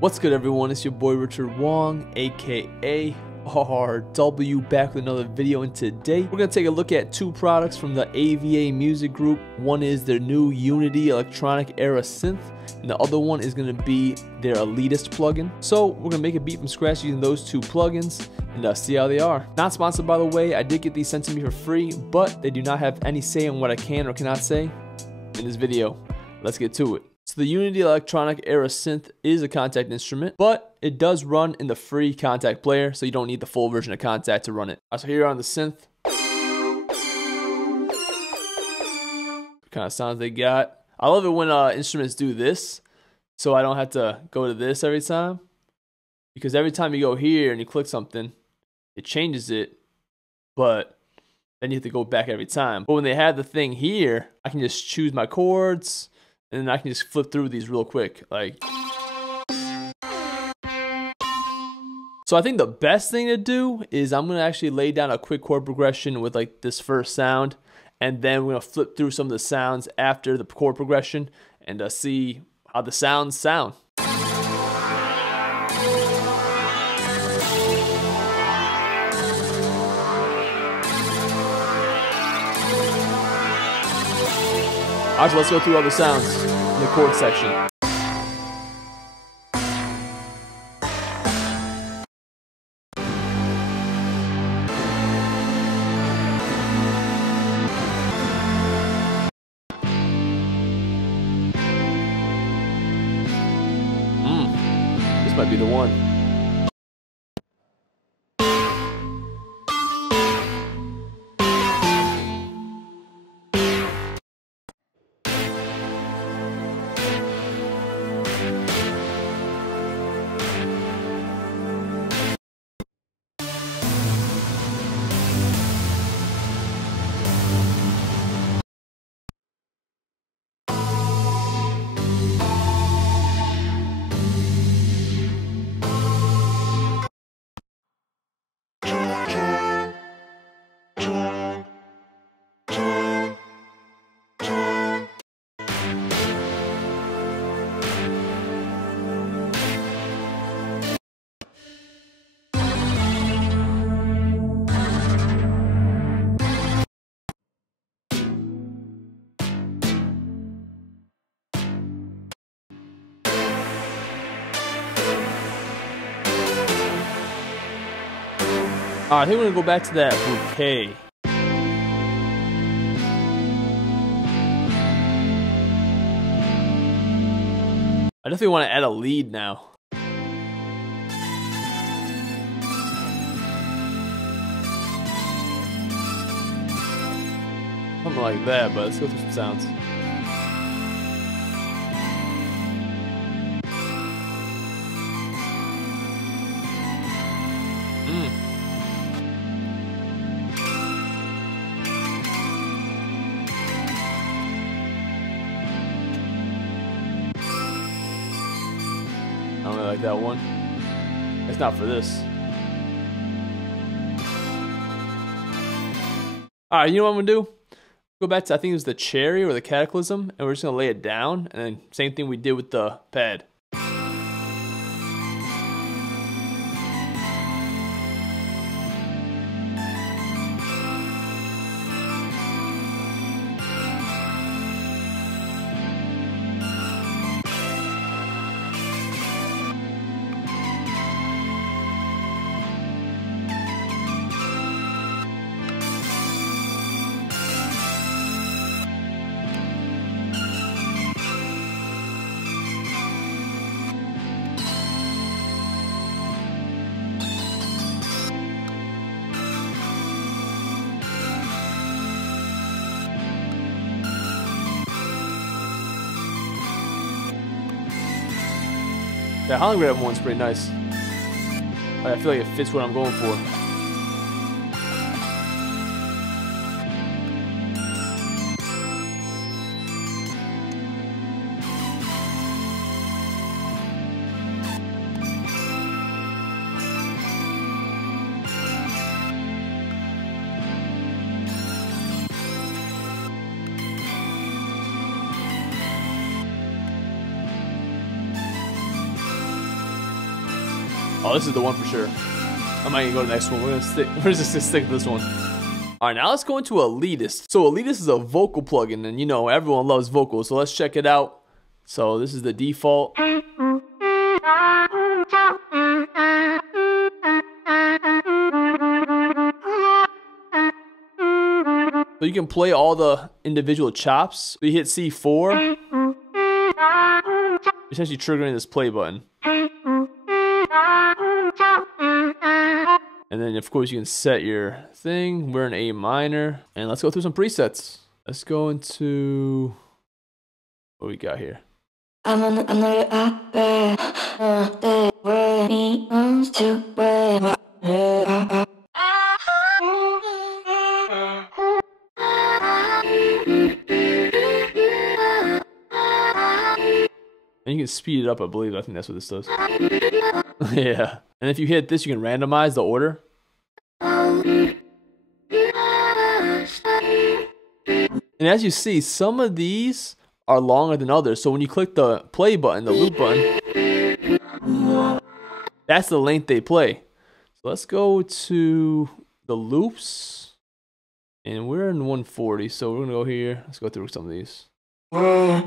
What's good, everyone? It's your boy Richard Wong, aka AreDoubleYou, back with another video, and today we're going to take a look at two products from the AVA Music Group. One is their new Unity Electronic Era Synth, and the other one is going to be their Elitist plugin. So we're going to make a beat from scratch using those two plugins and see how they are. Not sponsored, by the way. I did get these sent to me for free, but they do not have any say on what I can or cannot say in this video. Let's get to it. So the Unity Electronic Era Synth is a Kontakt instrument, but it does run in the free Kontakt player, so you don't need the full version of Kontakt to run it. So here on the synth, what kind of sounds they got. I love it when instruments do this, so I don't have to go to this every time, because every time you go here and you click something, it changes it, but then you have to go back every time. But when they have the thing here, I can just choose my chords, and then I can just flip through these real quick. So I think the best thing to do is I'm gonna actually lay down a quick chord progression with like this first sound, and then we're gonna flip through some of the sounds after the chord progression and see how the sounds sound. Alright, so let's go through all the sounds in the chord section. This might be the one. Alright, I think we're gonna go back to that bouquet. I definitely want to add a lead now. Something like that, but let's go through some sounds. I don't really like that one. It's not for this. Alright, you know what I'm gonna do? Go back to, I think it was the cherry or the cataclysm, and we're just gonna lay it down, and then same thing we did with the pad. That hologram one's pretty nice. I feel like it fits what I'm going for. Oh, this is the one for sure. I might even go to the next one. We're just gonna stick to this one. All right, now let's go into Elitist. So Elitist is a vocal plugin, and you know everyone loves vocals, so let's check it out. So this is the default. So you can play all the individual chops. So you hit C4, essentially triggering this play button. And then of course you can set your thing. We're in A minor. And let's go through some presets. Let's go into what we got here. And you can speed it up, I believe. I think that's what this does. Yeah. And if you hit this, you can randomize the order. And as you see, some of these are longer than others. So when you click the play button, the loop button, that's the length they play. So let's go to the loops. And we're in 140. So we're going to go here. Let's go through some of these. A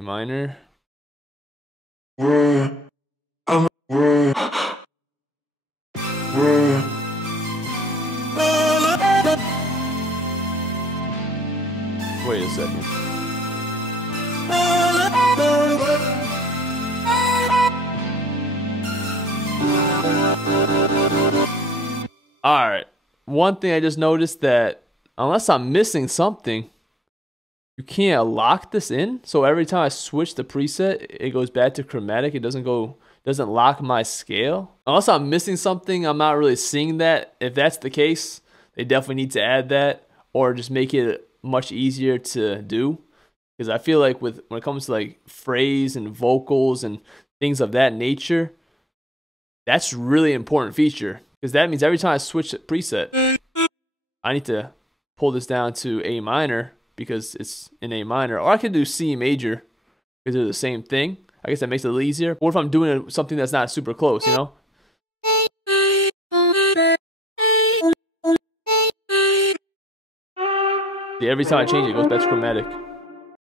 minor. Wait a second. Alright. One thing I just noticed that unless I'm missing something, you can't lock this in. So every time I switch the preset, it goes back to chromatic. It doesn't lock my scale. Unless I'm missing something, I'm not really seeing that. If that's the case, they definitely need to add that or just make it much easier to do. Because I feel like when it comes to like phrase and vocals and things of that nature, that's really important feature. Because that means every time I switch the preset, I need to pull this down to A minor because it's in A minor. Or I could do C major because they're the same thing. I guess that makes it a little easier. Or if I'm doing something that's not super close, you know? See, every time I change it, it goes back to chromatic.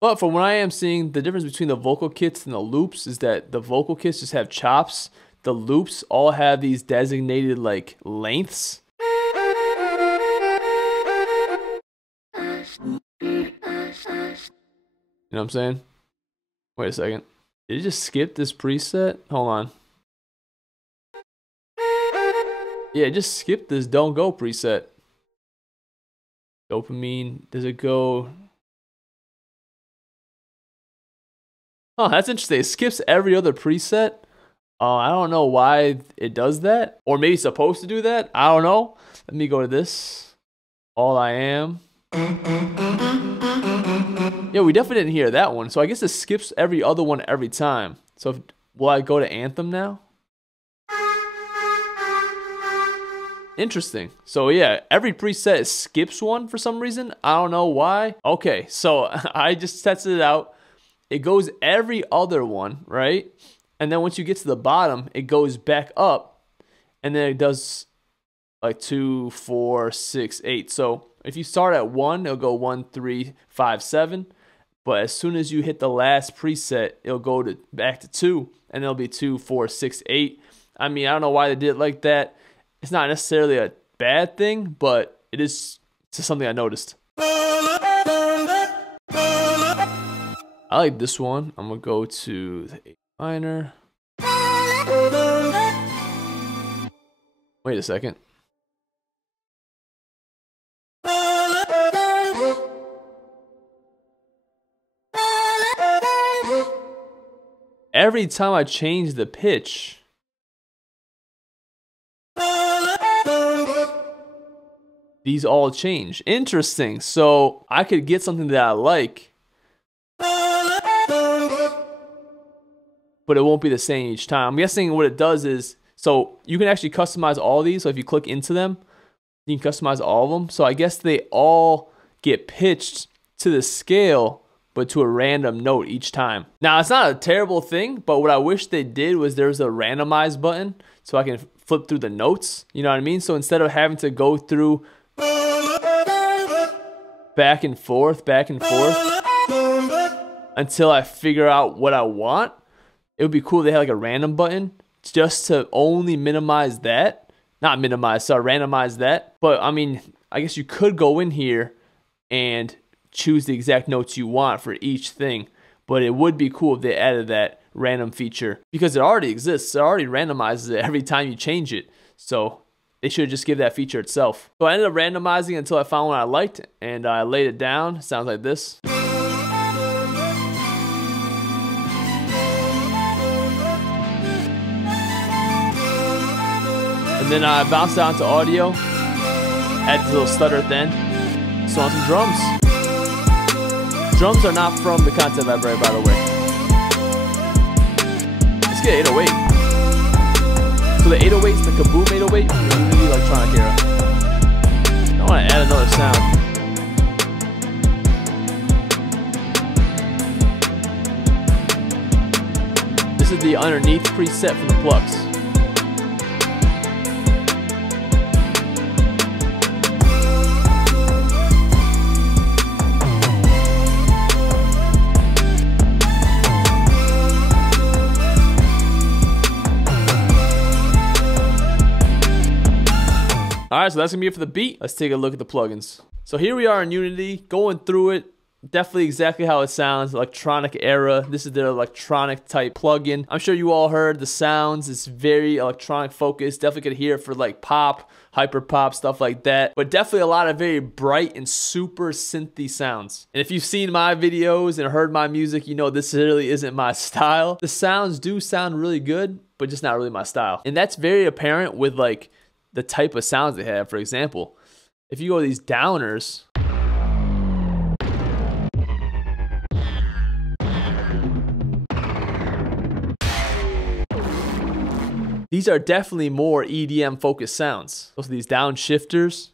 But from what I am seeing, the difference between the vocal kits and the loops is that the vocal kits just have chops. The loops all have these designated like lengths. You know what I'm saying? Wait a second. Did it just skip this preset? Hold on. Yeah, just skip this don't go preset. Dopamine. Does it go? Oh, that's interesting. It skips every other preset. I don't know why it does that. Or maybe it's supposed to do that. I don't know. Let me go to this. All I Am. Yeah, we definitely didn't hear that one. So I guess it skips every other one every time. So will I go to Anthem now? Interesting. So yeah, every preset skips one for some reason. I don't know why. Okay, so I just tested it out. It goes every other one, right? And then once you get to the bottom, it goes back up. And then it does like 2, 4, 6, 8. So if you start at 1, it'll go 1, 3, 5, 7. But as soon as you hit the last preset, it'll go back to 2. And it'll be 2, 4, 6, 8. I mean, I don't know why they did it like that. It's not necessarily a bad thing, but it is just something I noticed. I like this one. I'm going to go to the A minor. Wait a second. Every time I change the pitch, these all change. Interesting. So I could get something that I like, but it won't be the same each time. I'm guessing what it does is, so you can actually customize all these. So if you click into them, you can customize all of them. So I guess they all get pitched to the scale, but to a random note each time. Now, it's not a terrible thing, but what I wish they did was there's a randomize button so I can flip through the notes. You know what I mean? So instead of having to go through back and forth until I figure out what I want, it would be cool if they had like a random button just to only minimize that. Not minimize, sorry, randomize that. But I mean, I guess you could go in here and choose the exact notes you want for each thing. But it would be cool if they added that random feature because it already exists. It already randomizes it every time you change it. So they should just give that feature itself. So I ended up randomizing until I found one I liked, and I laid it down. It sounds like this. And then I bounced out into audio, added a little stutter at the end, so on some drums. Drums are not from the Kontakt library, by the way. Let's get 808. So the 808's the Kaboom 808 from the Unity electronic era. I want to add another sound. This is the underneath preset from the plugs. Alright, so that's going to be it for the beat. Let's take a look at the plugins. So here we are in Unity, going through it. Definitely exactly how it sounds, electronic era. This is their electronic type plugin. I'm sure you all heard the sounds. It's very electronic focused. Definitely could hear it for like pop, hyper pop, stuff like that. But definitely a lot of very bright and super synthy sounds. And if you've seen my videos and heard my music, you know this really isn't my style. The sounds do sound really good, but just not really my style. And that's very apparent with like the type of sounds they have. For example, if you go to these downers, these are definitely more EDM focused sounds. Those are these downshifters.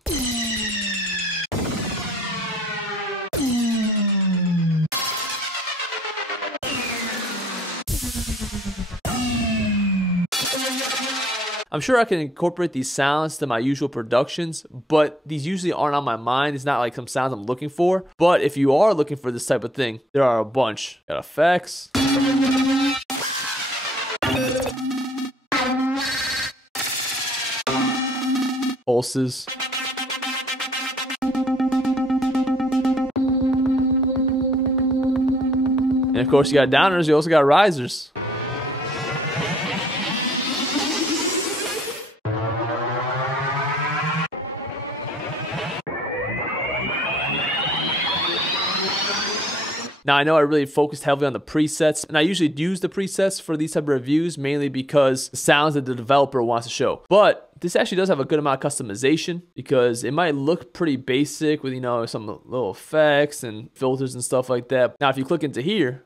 I'm sure I can incorporate these sounds to my usual productions, but these usually aren't on my mind. It's not like some sounds I'm looking for. But if you are looking for this type of thing, there are a bunch. Got effects. Pulses. And of course you got downers, you also got risers. Now, I know I really focused heavily on the presets, and I usually use the presets for these type of reviews mainly because the sounds that the developer wants to show. But this actually does have a good amount of customization because it might look pretty basic with, you know, some little effects and filters and stuff like that. Now, if you click into here,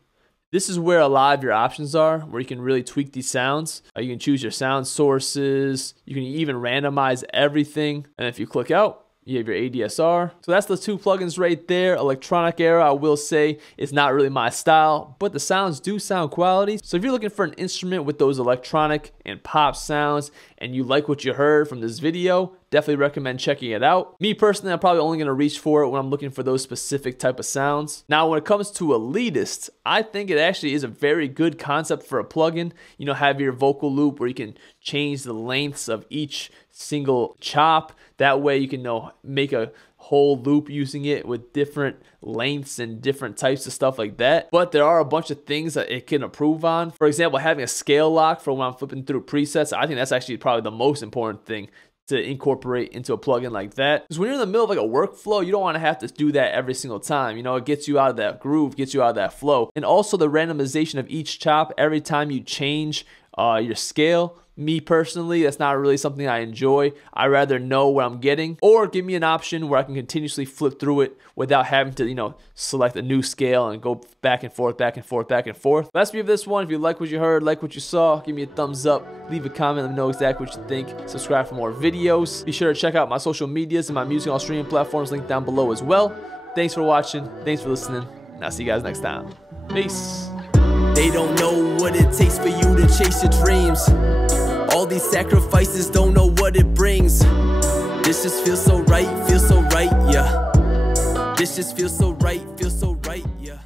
this is where a lot of your options are, where you can really tweak these sounds. You can choose your sound sources. You can even randomize everything. And if you click out, you have your ADSR. So that's the two plugins right there. Electronic era, I will say, is not really my style, but the sounds do sound quality. So if you're looking for an instrument with those electronic and pop sounds and you like what you heard from this video, definitely recommend checking it out. Me personally, I'm probably only gonna reach for it when I'm looking for those specific type of sounds. Now, when it comes to Elitist, I think it actually is a very good concept for a plugin. You know, have your vocal loop where you can change the lengths of each single chop. That way you can, you know, make a whole loop using it with different lengths and different types of stuff like that. But there are a bunch of things that it can improve on. For example, having a scale lock for when I'm flipping through presets, I think that's actually probably the most important thing to incorporate into a plugin like that. Because when you're in the middle of like a workflow, you don't want to have to do that every single time. You know, it gets you out of that groove, gets you out of that flow. And also the randomization of each chop every time you change your scale. Me personally, that's not really something I enjoy. I rather know what I'm getting, or give me an option where I can continuously flip through it without having to, you know, select a new scale and go back and forth, back and forth, back and forth. That's me for this one. If you like what you heard, like what you saw, give me a thumbs up, leave a comment, let me know exactly what you think. Subscribe for more videos. Be sure to check out my social medias and my music on streaming platforms linked down below as well. Thanks for watching. Thanks for listening. and I'll see you guys next time. Peace. They don't know what it takes for you to chase your dreams. All these sacrifices, don't know what it brings. This just feels so right, yeah. This just feels so right, yeah.